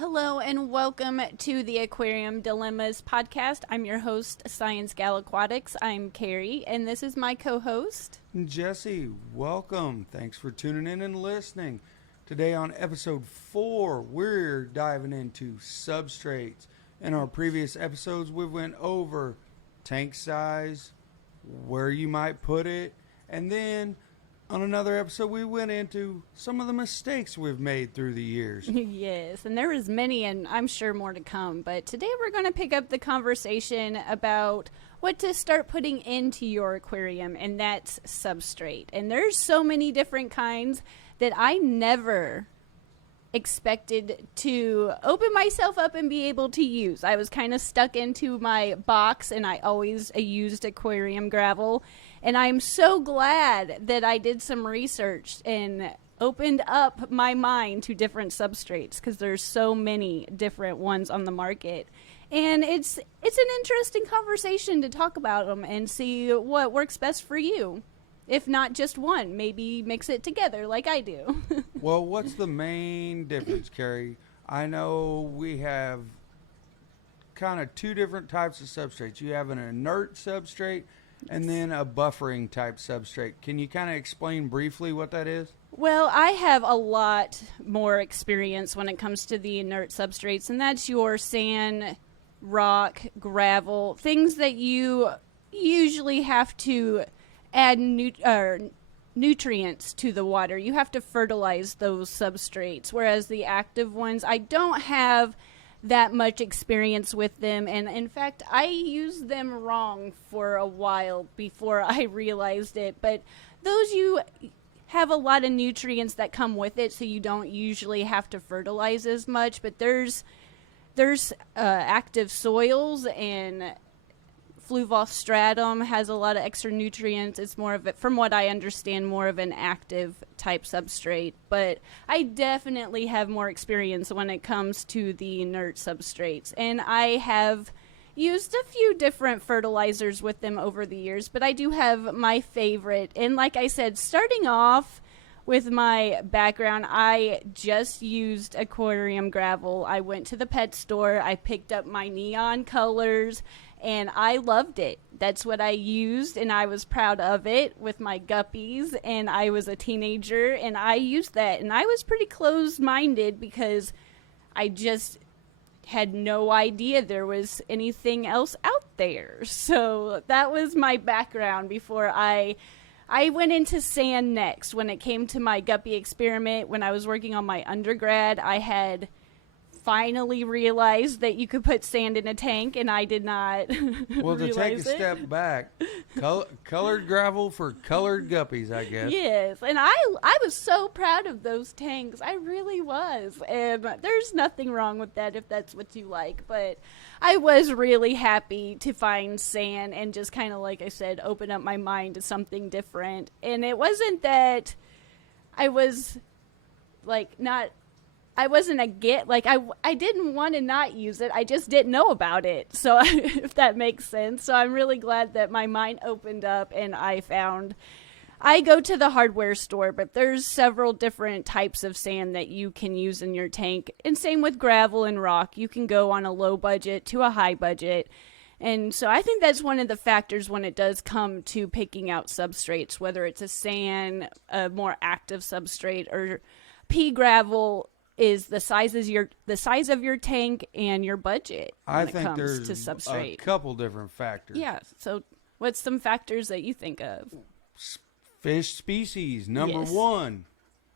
Hello and welcome to the Aquarium Dilemmas podcast. I'm your host, ScienceGal Aquatics. I'm Kerri, and this is my co-host, Jesse. Welcome. Thanks for tuning in and listening. Today on episode 4, we're diving into substrates. In our previous episodes, we went over tank size, where you might put it, and then on another episode, we went into some of the mistakes we've made through the years. Yes, and there is many, and I'm sure more to come. But today we're going to pick up the conversation about what to start putting into your aquarium, and that's substrate. And there's so many different kinds that I never expected to open myself up and be able to use. I was kind of stuck into my box, and I always used aquarium gravel. And I'm so glad that I did some research and opened up my mind to different substrates, because there's so many different ones on the market. And it's an interesting conversation to talk about them and see what works best for you. If not just one, maybe mix it together like I do. Well, what's the main difference, Kerri? I know we have kind of two different types of substrates. You have an inert substrate and then a buffering type substrate. Can you kind of explain briefly what that is? Well, I have a lot more experience when it comes to the inert substrates, and that's your sand, rock, gravel, things that you usually have to add nutrients to the water. You have to fertilize those substrates, whereas the active ones, I don't have that much experience with them, and in fact I used them wrong for a while before I realized it. But those, you have a lot of nutrients that come with it, so you don't usually have to fertilize as much. But there's active soils, and Fluvostratum has a lot of extra nutrients. It's more of it, from what I understand, more of an active type substrate. But I definitely have more experience when it comes to the inert substrates. And I have used a few different fertilizers with them over the years, but I do have my favorite. And like I said, starting off with my background, I just used aquarium gravel. I went to the pet store, I picked up my neon colors, and I loved it. That's what I used, and I was proud of it with my guppies, and I was a teenager, and I used that. And I was pretty closed-minded because I just had no idea there was anything else out there. So that was my background before I went into sand next. When it came to my guppy experiment, when I was working on my undergrad, I had finally realized that you could put sand in a tank, and I did not Well, to take a realize step back, colored gravel for colored guppies, I guess. Yes, and I was so proud of those tanks. I really was. And there's nothing wrong with that if that's what you like. But I was really happy to find sand and just kind of, like I said, open up my mind to something different. And it wasn't that I was I wasn't I didn't want to not use it. I just didn't know about it. So if that makes sense. So I'm really glad that my mind opened up, and I go to the hardware store, but there's several different types of sand that you can use in your tank. And same with gravel and rock. You can go on a low budget to a high budget. And so I think that's one of the factors when it does come to picking out substrates, whether it's a sand, a more active substrate, or pea gravel, is the size of your tank and your budget when it comes to substrate. A couple different factors. Yeah. So what's some factors that you think of? Fish species, number one.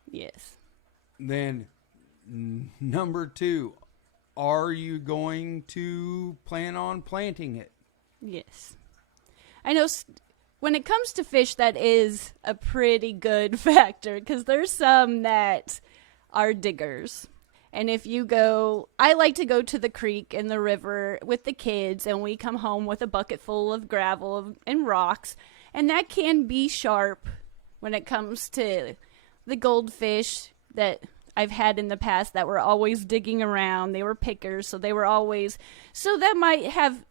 Yes. Then number 2, are you going to plan on planting it? Yes. I know when it comes to fish, that is a pretty good factor, because there's some that are diggers. And if you go, I like to go to the creek and the river with the kids, and we come home with a bucket full of gravel and rocks, and that can be sharp when it comes to the goldfish that I've had in the past that were always digging around. They were pickers, so that might have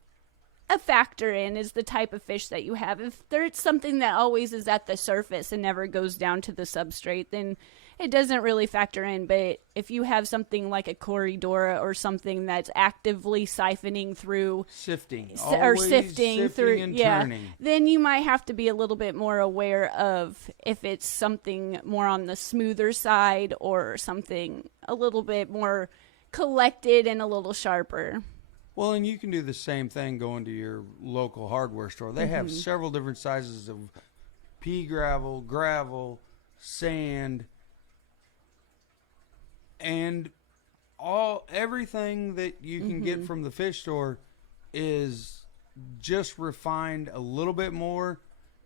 a factor in, is the type of fish that you have. If there's something that always is at the surface and never goes down to the substrate, then it doesn't really factor in. But if you have something like a Corridora or something that's actively siphoning through, sifting through, and turning, then you might have to be a little bit more aware of if it's something more on the smoother side or something a little bit more collected and a little sharper. Well, and you can do the same thing going to your local hardware store. They have several different sizes of pea gravel, sand, and everything that you can get from the fish store is just refined a little bit more.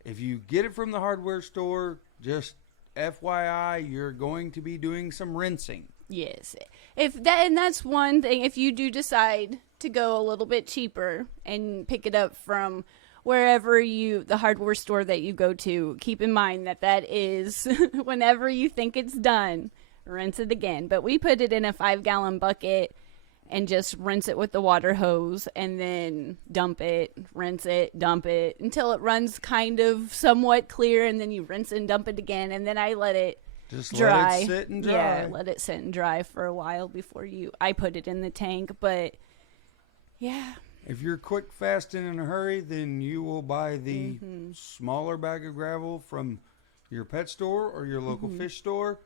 If you get it from the hardware store, just FYI, you're going to be doing some rinsing. Yes. And that's one thing. If you do decide to go a little bit cheaper and pick it up from wherever the hardware store that you go to, keep in mind that is whenever you think it's done, rinse it again. But we put it in a 5-gallon bucket and just rinse it with the water hose and then dump it, rinse it, dump it until it runs kind of somewhat clear, and then you rinse and dump it again, and then I let it just dry. Let it sit and dry. Yeah, let it sit and dry for a while before I put it in the tank. But yeah, if you're quick, fast, and in a hurry, then you will buy the smaller bag of gravel from your pet store or your local fish store,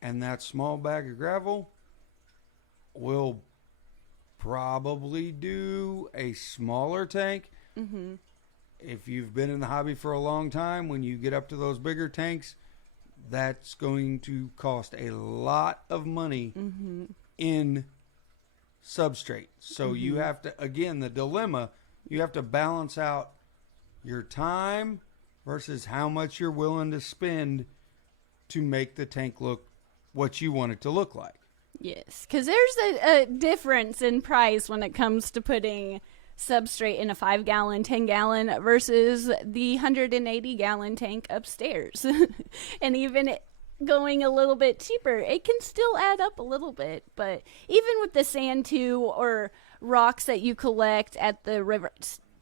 and that small bag of gravel will probably do a smaller tank. If you've been in the hobby for a long time, when you get up to those bigger tanks, that's going to cost a lot of money in substrate. So you have to, again, the dilemma, you have to balance out your time versus how much you're willing to spend to make the tank look what you want it to look like. Yes, because there's a difference in price when it comes to putting substrate in a 5-gallon, 10-gallon versus the 180-gallon tank upstairs. And even going a little bit cheaper, it can still add up a little bit. But even with the sand too, or rocks that you collect at the river,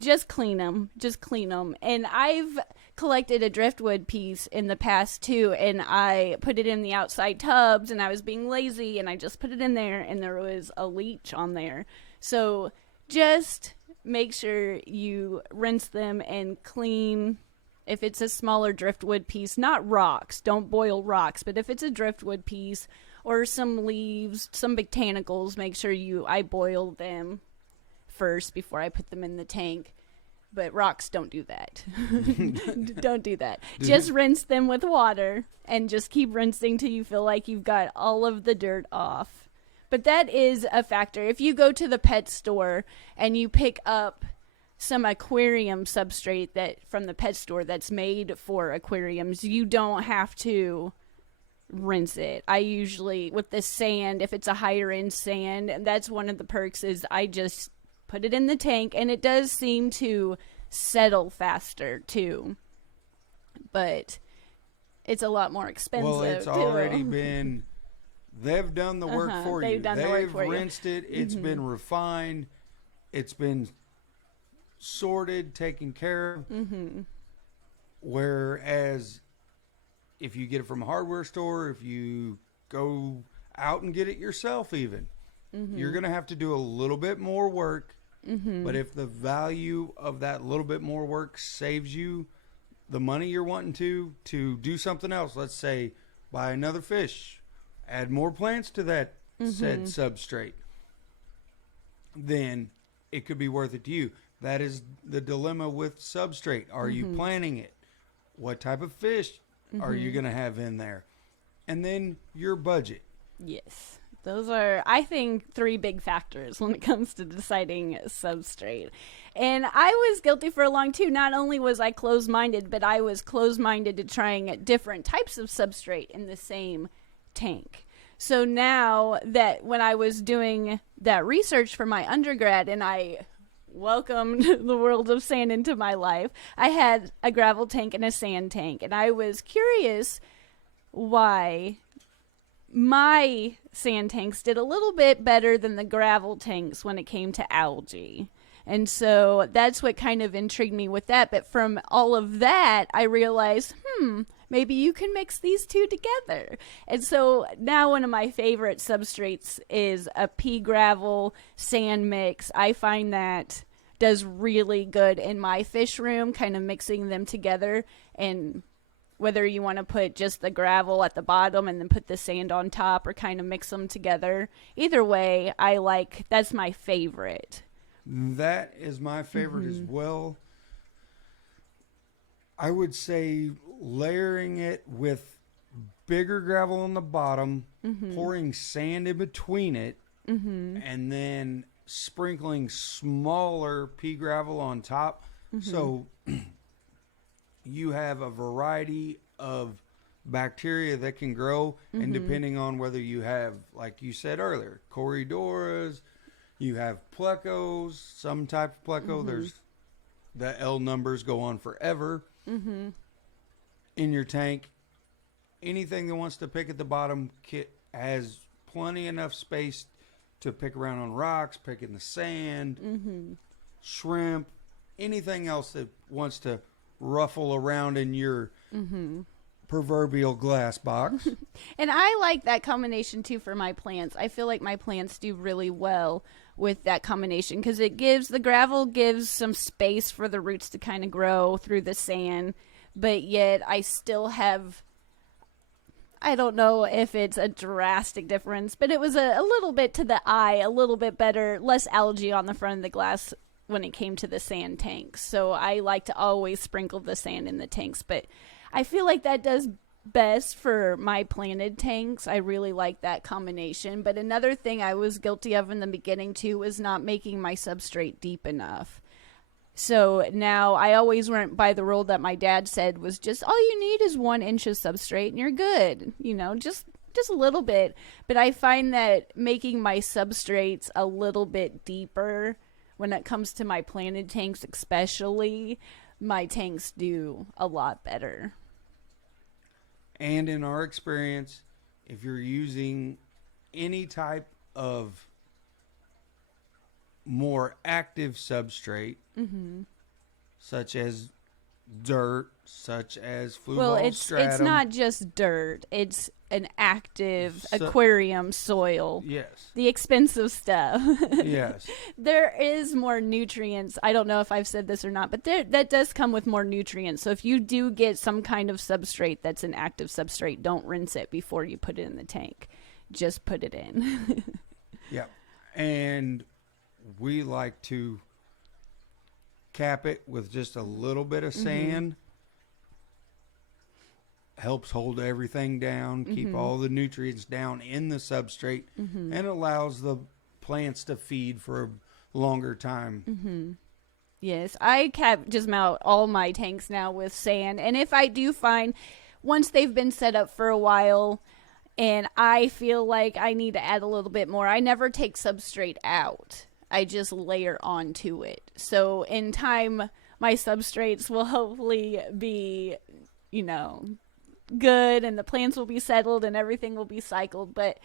just clean them. Just clean them. And I've collected a driftwood piece in the past too, and I put it in the outside tubs, and I was being lazy, and I just put it in there, and there was a leech on there. So just make sure you rinse them and clean. If it's a smaller driftwood piece, not rocks, don't boil rocks, but if it's a driftwood piece or some leaves, some botanicals, make sure I boil them first before I put them in the tank. But rocks, don't do that. Don't do that. Just rinse them with water and just keep rinsing till you feel like you've got all of the dirt off. But that is a factor. If you go to the pet store and you pick up some aquarium substrate from the pet store that's made for aquariums, you don't have to rinse it. I usually, with the sand, if it's a higher end sand, that's one of the perks, is I just put it in the tank, and it does seem to settle faster too. But it's a lot more expensive. Well, it's already been, they've done the work for you. They've rinsed it. It's been refined. It's been sorted, taken care of. Whereas if you get it from a hardware store, if you go out and get it yourself even, you're going to have to do a little bit more work. But if the value of that little bit more work saves you the money you're wanting to do something else, let's say buy another fish, add more plants to that said substrate, then it could be worth it to you. That is the dilemma with substrate. Are you planting it? What type of fish are you going to have in there? And then your budget. Yes. Those are, I think, 3 big factors when it comes to deciding substrate. And I was guilty for a long too. Not only was I closed-minded, but I was closed-minded to trying different types of substrate in the same tank. So now that when I was doing that research for my undergrad and I welcomed the world of sand into my life, I had a gravel tank and a sand tank. And I was curious why my sand tanks did a little bit better than the gravel tanks when it came to algae. And so that's what kind of intrigued me with that. But from all of that, I realized, maybe you can mix these two together. And so now one of my favorite substrates is a pea gravel sand mix. I find that does really good in my fish room, kind of mixing them together. And whether you want to put just the gravel at the bottom and then put the sand on top, or kind of mix them together, either way, that's my favorite. That is my favorite as well. I would say layering it with bigger gravel on the bottom, pouring sand in between it, and then sprinkling smaller pea gravel on top. So you have a variety of bacteria that can grow, and depending on whether you have, like you said earlier, Corydoras, you have plecos, some type of pleco. There's the L numbers go on forever. In your tank, anything that wants to pick at the bottom has plenty enough space to pick around on rocks, pick in the sand, shrimp, anything else that wants to ruffle around in your proverbial glass box. And I like that combination too for my plants. I feel like my plants do really well with that combination, because the gravel gives some space for the roots to kind of grow through the sand, but yet I still have, I don't know if it's a drastic difference, but it was a little bit to the eye, a little bit better, less algae on the front of the glass when it came to the sand tanks. So I like to always sprinkle the sand in the tanks, but I feel like that does best for my planted tanks. I really like that combination. But another thing I was guilty of in the beginning too was not making my substrate deep enough. So now I always went by the rule that my dad said was just all you need is 1 inch of substrate and you're good. Just a little bit. But I find that making my substrates a little bit deeper, when it comes to my planted tanks especially, my tanks do a lot better. And in our experience, if you're using any type of more active substrate, such as dirt, such as fluval stratum. It's not just dirt. It's an active aquarium soil. Yes. The expensive stuff. Yes. There is more nutrients. I don't know if I've said this or not, but that does come with more nutrients. So if you do get some kind of substrate that's an active substrate, don't rinse it before you put it in the tank. Just put it in. Yeah. And we like to cap it with just a little bit of sand. Helps hold everything down, keep all the nutrients down in the substrate, and allows the plants to feed for a longer time. Yes, I just mount all my tanks now with sand. And if I do find, once they've been set up for a while and I feel like I need to add a little bit more, I never take substrate out. I just layer onto it. So in time, my substrates will hopefully be, good, and the plants will be settled and everything will be cycled, but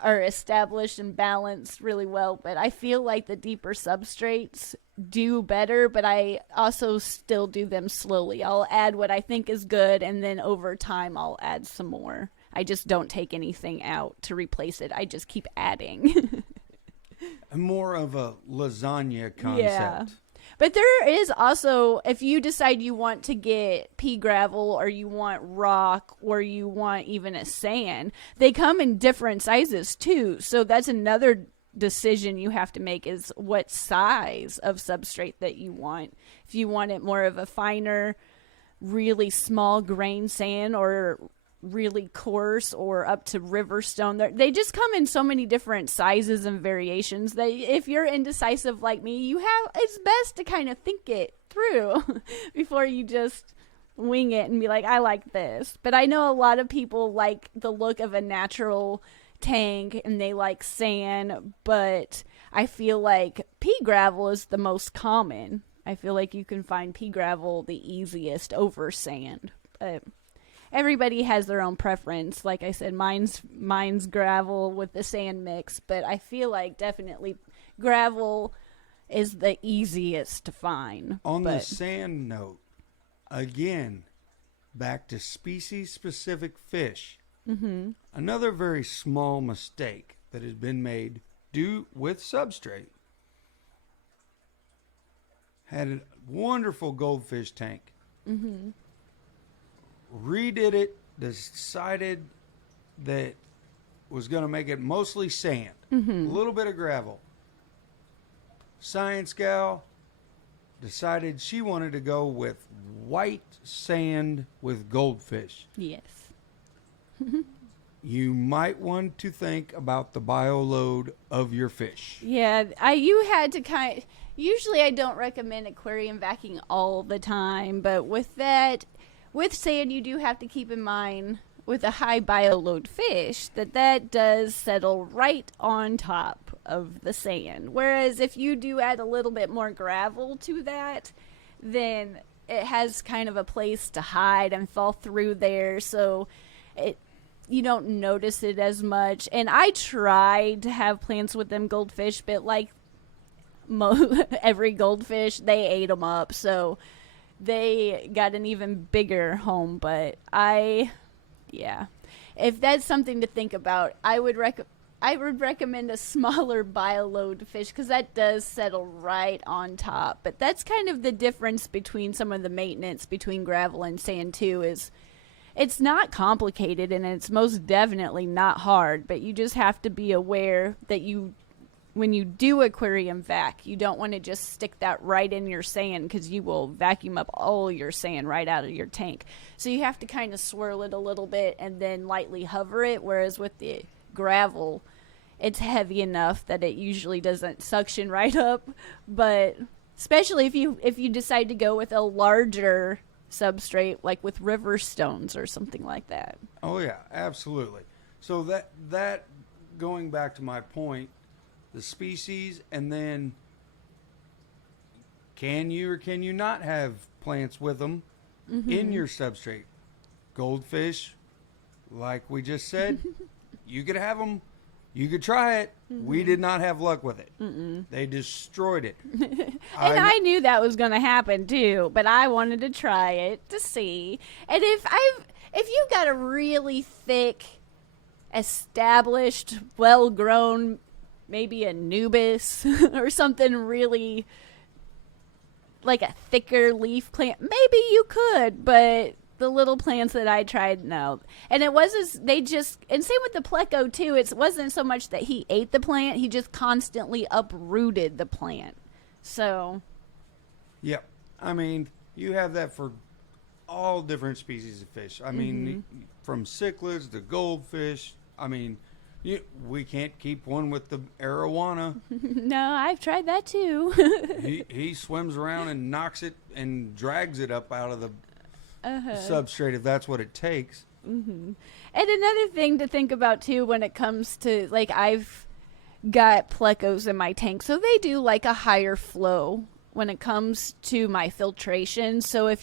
are established and balanced really well. But I feel like the deeper substrates do better, but I also still do them slowly. I'll add what I think is good, and then over time I'll add some more. I just don't take anything out to replace it. I just keep adding. More of a lasagna concept. Yeah. But there is also, if you decide you want to get pea gravel, or you want rock, or you want even a sand, they come in different sizes too. So that's another decision you have to make, is what size of substrate that you want. If you want it more of a finer, really small grain sand, or really coarse, or up to river stone, they just come in so many different sizes and variations that if you're indecisive like me, it's best to kind of think it through before you just wing it and be like, I like this. But I know a lot of people like the look of a natural tank and they like sand, but I feel like pea gravel is the most common. I feel like you can find pea gravel the easiest over sand. But everybody has their own preference. Like I said, mine's gravel with the sand mix, but I feel like definitely gravel is the easiest to find. On the sand note, again, back to species-specific fish. Another very small mistake that has been made with Substrate. Had a wonderful goldfish tank. Redid it, decided that was going to make it mostly sand, a little bit of gravel. ScienceGal decided she wanted to go with white sand with goldfish. Yes. You might want to think about the bioload of your fish. Yeah, you had to usually I don't recommend aquarium vacuuming all the time, but with sand you do have to keep in mind with a high bioload fish that does settle right on top of the sand. Whereas if you do add a little bit more gravel to that, then it has kind of a place to hide and fall through there, so you don't notice it as much. And I tried to have plants with them goldfish, but like every goldfish, they ate them up, so they got an even bigger home. But if that's something to think about, I would recommend a smaller bioload fish, because that does settle right on top. But that's kind of the difference between some of the maintenance between gravel and sand too, is it's not complicated and it's most definitely not hard, but you just have to be aware that when you do aquarium vac, you don't want to just stick that right in your sand, because you will vacuum up all your sand right out of your tank. So you have to kind of swirl it a little bit and then lightly hover it, whereas with the gravel, it's heavy enough that it usually doesn't suction right up. But especially if you decide to go with a larger substrate, like with river stones or something like that. Oh yeah, absolutely. So that going back to my point, the species, and then can you or can you not have plants with them in your substrate? Goldfish, like we just said, you could have them. You could try it. We did not have luck with it. They destroyed it. And I knew that was going to happen too, but I wanted to try it to see. And if you got a really thick, established, well-grown, maybe a Nubis or something really like a thicker leaf plant, maybe you could, but the little plants that I tried, no. And it wasn't, and same with the pleco too, it wasn't so much that he ate the plant, he just constantly uprooted the plant. So. Yep. I mean, you have that for all different species of fish. I mean, from cichlids to goldfish. I mean, we can't keep one with the arowana. No, I've tried that too. he swims around and knocks it and drags it up out of the substrate if that's what it takes. And another thing to think about too when it comes to, like, I've got plecos in my tank, so they do like a higher flow when it comes to my filtration. So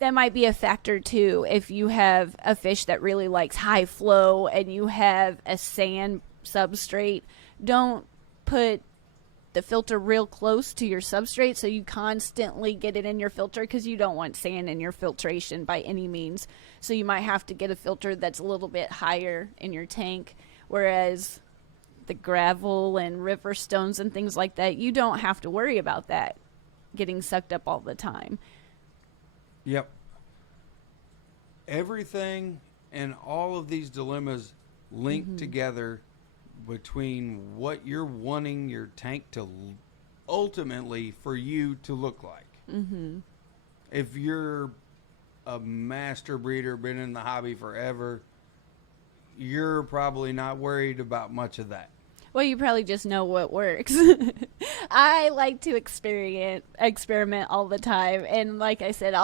that might be a factor too. If you have a fish that really likes high flow and you have a sand substrate, don't put the filter real close to your substrate so you constantly get it in your filter, because you don't want sand in your filtration by any means. So you might have to get a filter that's a little bit higher in your tank, whereas the gravel and river stones and things like that, you don't have to worry about that getting sucked up all the time. Yep. Everything and all of these dilemmas link together between what you're wanting your tank to ultimately for you to look like. If you're a master breeder, been in the hobby forever, you're probably not worried about much of that. Well, you probably just know what works. I like to experiment all the time. And like I said,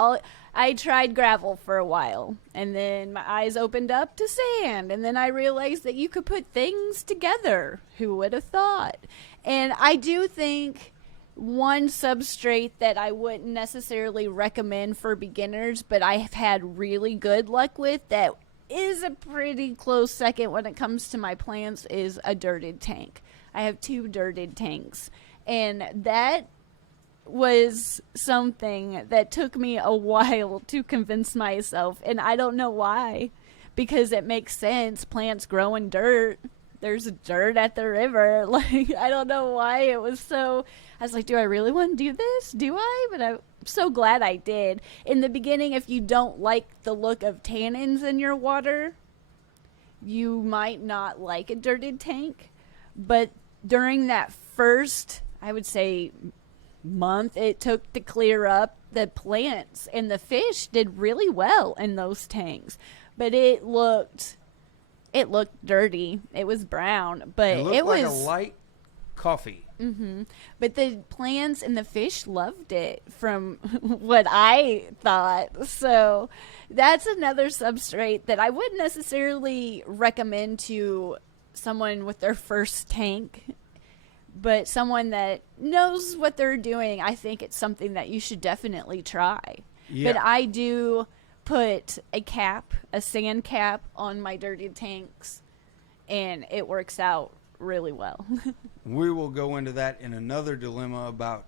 I tried gravel for a while. And then my eyes opened up to sand. And then I realized that you could put things together. Who would have thought? And I do think one substrate that I wouldn't necessarily recommend for beginners, but I've had really good luck with, that is a pretty close second when it comes to my plants, is a dirted tank. I have 2 dirted tanks, and that was something that took me a while to convince myself, and I don't know why, because it makes sense. Plants grow in dirt. There's dirt at the river. Like, I don't know why it was so. I was like, do I really want to do this? Do I? But I'm so glad I did. In the beginning, if you don't like the look of tannins in your water, you might not like a dirted tank. But during that first, I would say, month it took to clear up, the plants and the fish did really well in those tanks. But it looked dirty. It was brown, but it was like a light coffee. Mm-hmm. But the plants and the fish loved it, from what I thought. So that's another substrate that I wouldn't necessarily recommend to someone with their first tank, but someone that knows what they're doing. I think it's something that you should definitely try. Yeah. But I do put a sand cap on my dirty tanks, and it works out really well. We will go into that in another dilemma about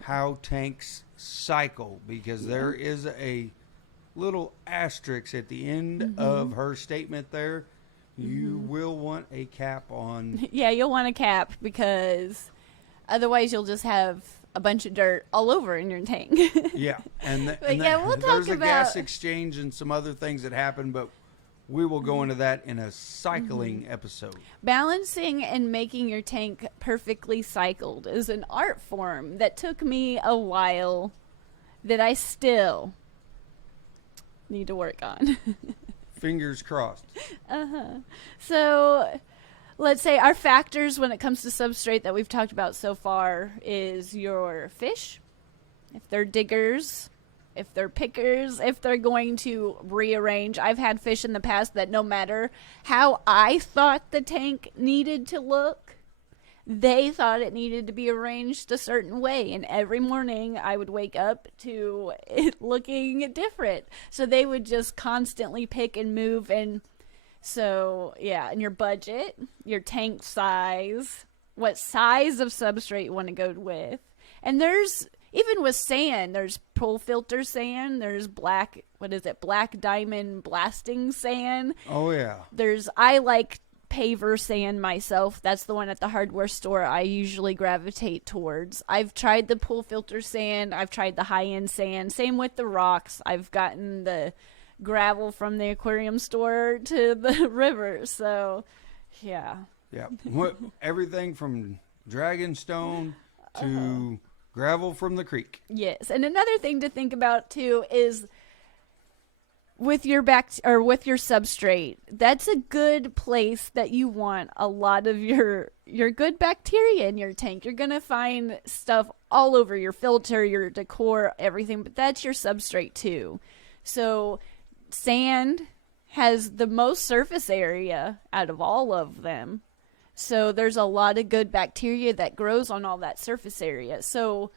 how tanks cycle, because there is a little asterisk at the end of her statement there. You will want a cap on. Yeah, you'll want a cap, because otherwise you'll just have a bunch of dirt all over in your tank. Yeah, we'll talk there's a about gas exchange and some other things that happen, but we will go into that in a cycling episode. Balancing and making your tank perfectly cycled is an art form that took me a while, that I still need to work on. Fingers crossed. So let's say our factors when it comes to substrate that we've talked about so far is your fish, if they're diggers, if they're pickers, if they're going to rearrange. I've had fish in the past that no matter how I thought the tank needed to look, they thought it needed to be arranged a certain way. And every morning I would wake up to it looking different. So they would just constantly pick and move. And so, yeah, and your budget, your tank size, what size of substrate you want to go with. And there's, even with sand, there's pool filter sand, there's black diamond blasting sand. Oh, yeah. I like paver sand myself. That's the one at the hardware store I usually gravitate towards. I've tried the pool filter sand. I've tried the high-end sand. Same with the rocks. I've gotten the gravel from the aquarium store to the river. So, yeah. Yeah. Everything from Dragonstone to gravel from the creek. Yes. And another thing to think about, too, is with your substrate, that's a good place that you want a lot of your good bacteria in your tank. You're going to find stuff all over your filter, your decor, everything, but that's your substrate too. So sand has the most surface area out of all of them. So there's a lot of good bacteria that grows on all that surface area. So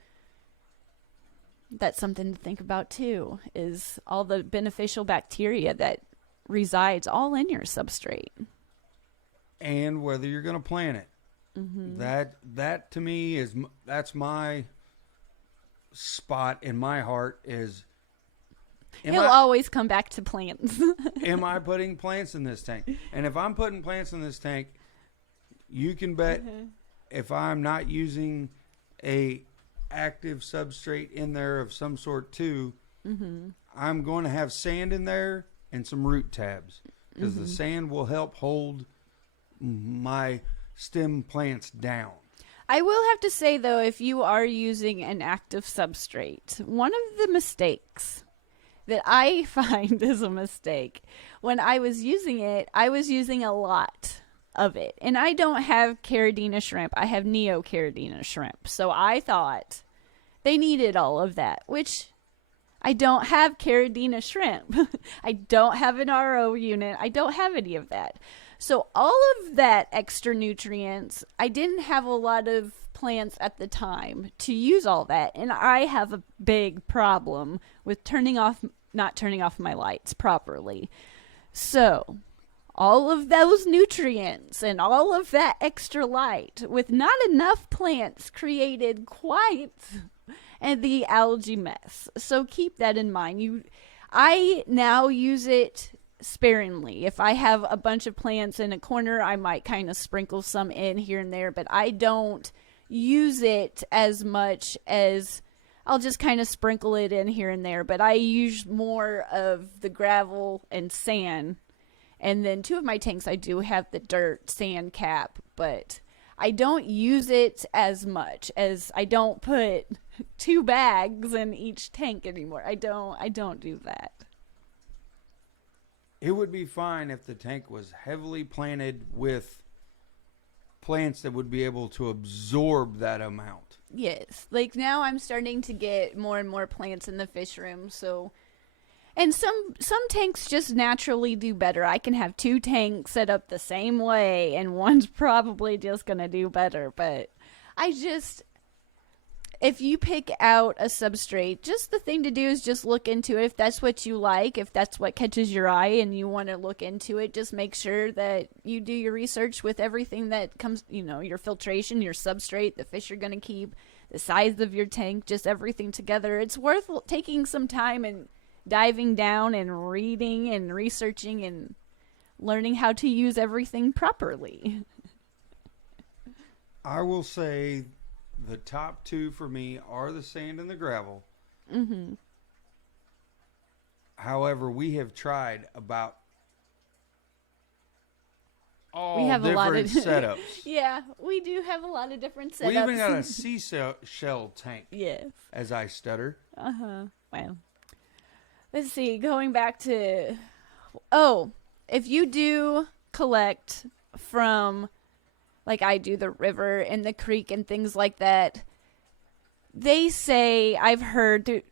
that's something to think about too, is all the beneficial bacteria that resides all in your substrate. And whether you're going to plant it. That to me that's my spot in my heart is. He'll always come back to plants. Am I putting plants in this tank? And if I'm putting plants in this tank, you can bet if I'm not using a active substrate in there of some sort too, I'm going to have sand in there and some root tabs, because the sand will help hold my stem plants down. I will have to say though, if you are using an active substrate, one of the mistakes that I find is a mistake, when I was using it, I was using a lot of it. And I don't have Caridina shrimp. I have Neo-Caridina shrimp. So I thought they needed all of that, which I don't have Caridina shrimp. I don't have an RO unit. I don't have any of that. So all of that extra nutrients, I didn't have a lot of plants at the time to use all that. And I have a big problem with not turning off my lights properly. So all of those nutrients and all of that extra light with not enough plants created quite and the algae mess. So keep that in mind. I now use it sparingly. If I have a bunch of plants in a corner, I might kind of sprinkle some in here and there, but I don't use it as much as I'll just kind of sprinkle it in here and there. But I use more of the gravel and sand. And then 2 of my tanks, I do have the dirt sand cap, but I don't use it as much as I don't put 2 bags in each tank anymore. I don't do that. It would be fine if the tank was heavily planted with plants that would be able to absorb that amount. Yes. Like now I'm starting to get more and more plants in the fish room, so and some tanks just naturally do better. I can have 2 tanks set up the same way and one's probably just going to do better, but if you pick out a substrate, just the thing to do is just look into it. If that's what you like, if that's what catches your eye and you want to look into it, just make sure that you do your research with everything that comes, your filtration, your substrate, the fish you're going to keep, the size of your tank, just everything together. It's worth taking some time and diving down and reading and researching and learning how to use everything properly. I will say the top 2 for me are the sand and the gravel. Mm-hmm. However, we have tried about all we have different a lot of setups. Yeah, we do have a lot of different setups. We even got a seashell tank. Yes. As I stutter. Uh-huh. Well, let's see. Going back to... if you do collect from... like I do, the river and the creek and things like that, they say, I've heard,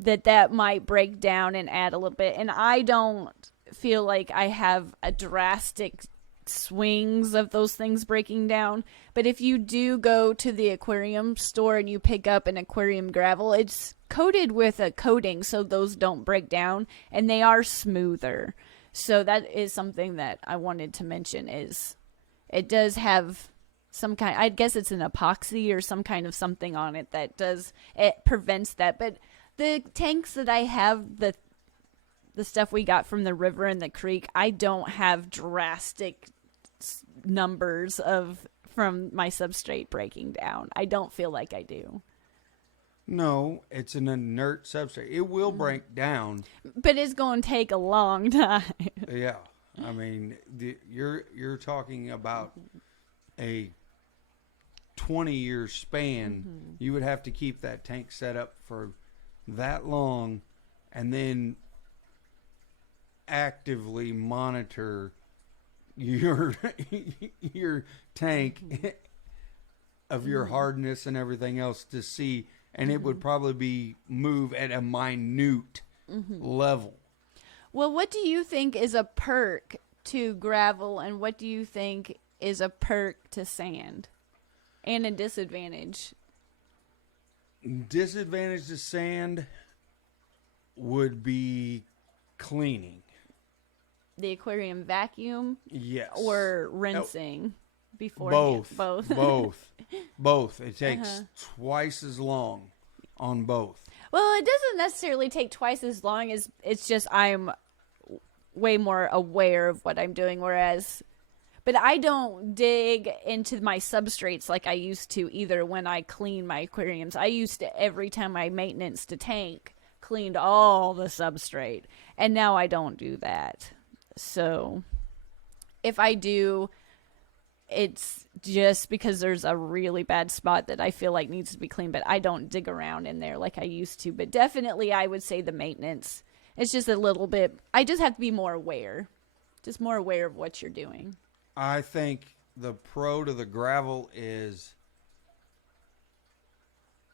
that might break down and add a little bit. And I don't feel like I have a drastic swings of those things breaking down. But if you do go to the aquarium store and you pick up an aquarium gravel, it's coated with a coating so those don't break down and they are smoother. So that is something that I wanted to mention is... it does have some kind, I guess it's an epoxy or some kind of something on it it prevents that. But the tanks that I have, the stuff we got from the river and the creek, I don't have drastic numbers from my substrate breaking down. I don't feel like I do. No, it's an inert substrate. It will break down. But it's going to take a long time. Yeah. I mean, you're talking about a 20-year span. Mm-hmm. You would have to keep that tank set up for that long and then actively monitor your tank of your hardness and everything else to see, and it would probably move at a minute level. Well, what do you think is a perk to gravel, and what do you think is a perk to sand, and a disadvantage? Disadvantage to sand would be cleaning. The aquarium vacuum? Yes. Or rinsing before? Both. Both. It takes twice as long on both. Well, it doesn't necessarily take twice as long as it's just I'm way more aware of what I'm doing, but I don't dig into my substrates like I used to either when I clean my aquariums. I used to, every time I maintenance the tank, cleaned all the substrate, and now I don't do that. So if I do, it's just because there's a really bad spot that I feel like needs to be cleaned, but I don't dig around in there like I used to. But definitely I would say the maintenance, it's just a little bit, I just have to be more aware. Just more aware of what you're doing. I think the pro to the gravel is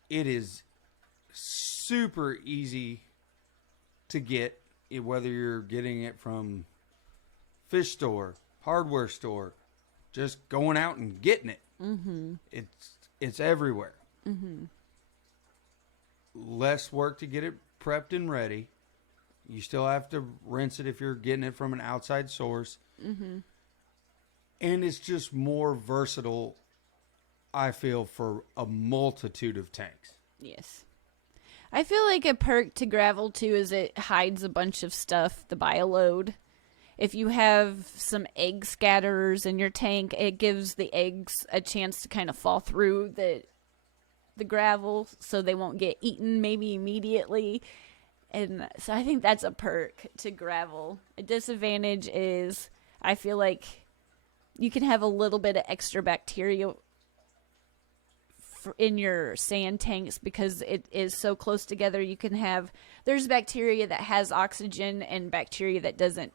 it is super easy to get, whether you're getting it from fish store, hardware store, just going out and getting it. Mm-hmm. It's everywhere. Mm-hmm. Less work to get it prepped and ready. You still have to rinse it if you're getting it from an outside source. Mm-hmm. And it's just more versatile, I feel, for a multitude of tanks. Yes. I feel like a perk to gravel too is it hides a bunch of stuff, the bioload. If you have some egg scatterers in your tank, it gives the eggs a chance to kind of fall through the gravel so they won't get eaten maybe immediately. And so I think that's a perk to gravel. A disadvantage is I feel like you can have a little bit of extra bacteria in your sand tanks because it is so close together. You can have, there's bacteria that has oxygen and bacteria that doesn't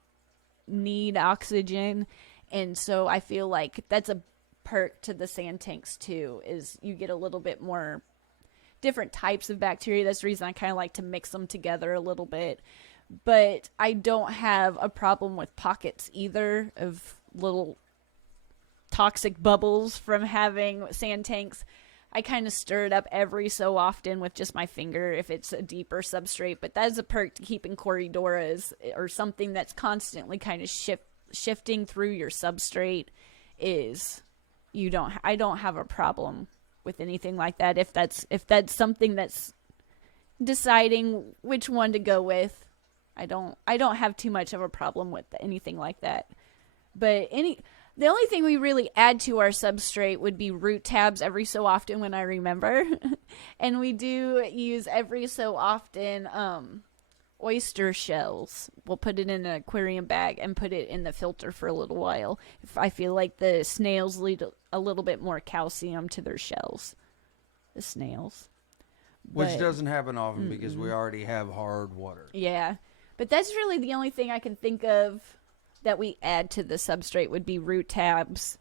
need oxygen. And so I feel like that's a perk to the sand tanks too, is you get a little bit more different types of bacteria. That's the reason I kind of like to mix them together a little bit. But I don't have a problem with pockets either of little toxic bubbles from having sand tanks. I kind of stir it up every so often with just my finger if it's a deeper substrate, but that is a perk to keeping Corydoras or something that's constantly kind of shifting through your substrate. Is I don't have a problem with anything like that if that's something that's deciding which one to go with. I don't have too much of a problem with anything like that. But the only thing we really add to our substrate would be root tabs every so often when I remember. And we do use every so often oyster shells. We'll put it in an aquarium bag and put it in the filter for a little while. If I feel like the snails need a little bit more calcium to their shells. The snails. Which doesn't happen often because we already have hard water. Yeah. But that's really the only thing I can think of that we add to the substrate would be root tabs,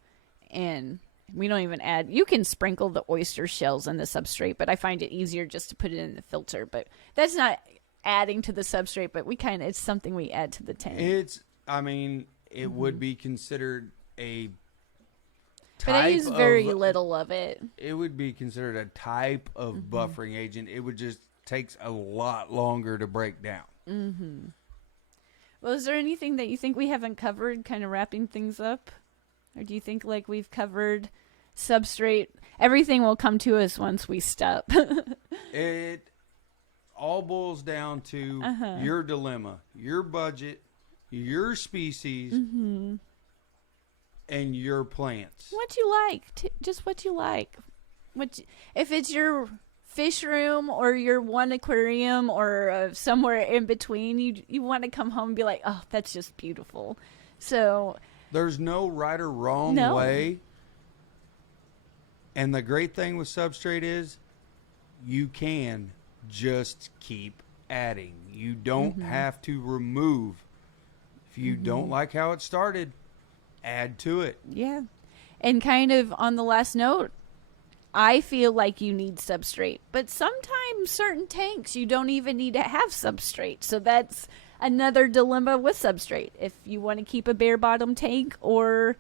and we don't even add. You can sprinkle the oyster shells in the substrate, but I find it easier just to put it in the filter. But that's not adding to the substrate, but it's something we add to the tank. It would be considered a type but I use very little of it. It would be considered a type of buffering agent. It would just takes a lot longer to break down. Mm-hmm. Well, is there anything that you think we haven't covered, kind of wrapping things up? Or do you think like we've covered substrate? Everything will come to us once we stop. It all boils down to your dilemma, your budget, your species, and your plants. What you like. Just what you like. If it's your fish room or your one aquarium or somewhere in between, you want to come home and be like, oh, that's just beautiful. So there's no right or wrong way. And the great thing with substrate is you can just keep adding. You don't have to remove. If you don't like how it started, add to it. Yeah. And kind of on the last note, I feel like you need substrate, but sometimes certain tanks you don't even need to have substrate. So that's another dilemma with substrate. If you want to keep a bare bottom tank or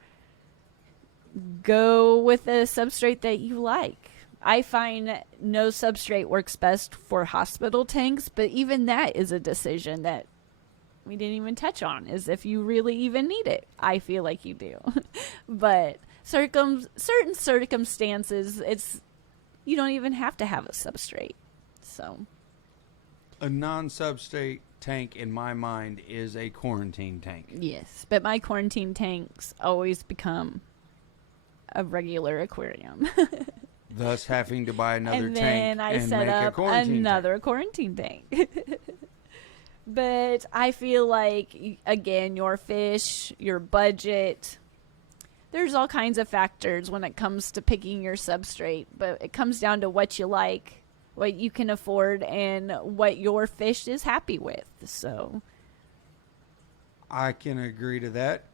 go with a substrate that you like. I find no substrate works best for hospital tanks, but even that is a decision that we didn't even touch on, is if you really even need it. I feel like you do. But certain circumstances, you don't even have to have a substrate. So a non-substrate tank in my mind is a quarantine tank. Yes, but my quarantine tanks always become a regular aquarium. Thus having to buy another and tank then I and set make up a quarantine another tank. quarantine tank. But I feel like, again, your fish, your budget, there's all kinds of factors when it comes to picking your substrate, but it comes down to what you like, what you can afford, and what your fish is happy with. So I can agree to that.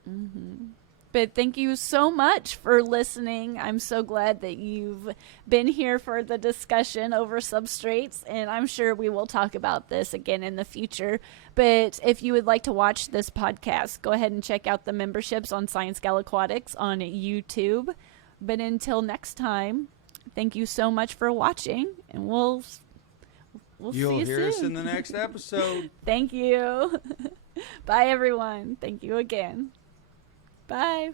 But thank you so much for listening. I'm so glad that you've been here for the discussion over substrates, and I'm sure we will talk about this again in the future. But if you would like to watch this podcast, go ahead and check out the memberships on ScienceGal Aquatics on YouTube. But until next time, thank you so much for watching, and we'll see you soon. You'll hear us in the next episode. Thank you. Bye, everyone. Thank you again. Bye.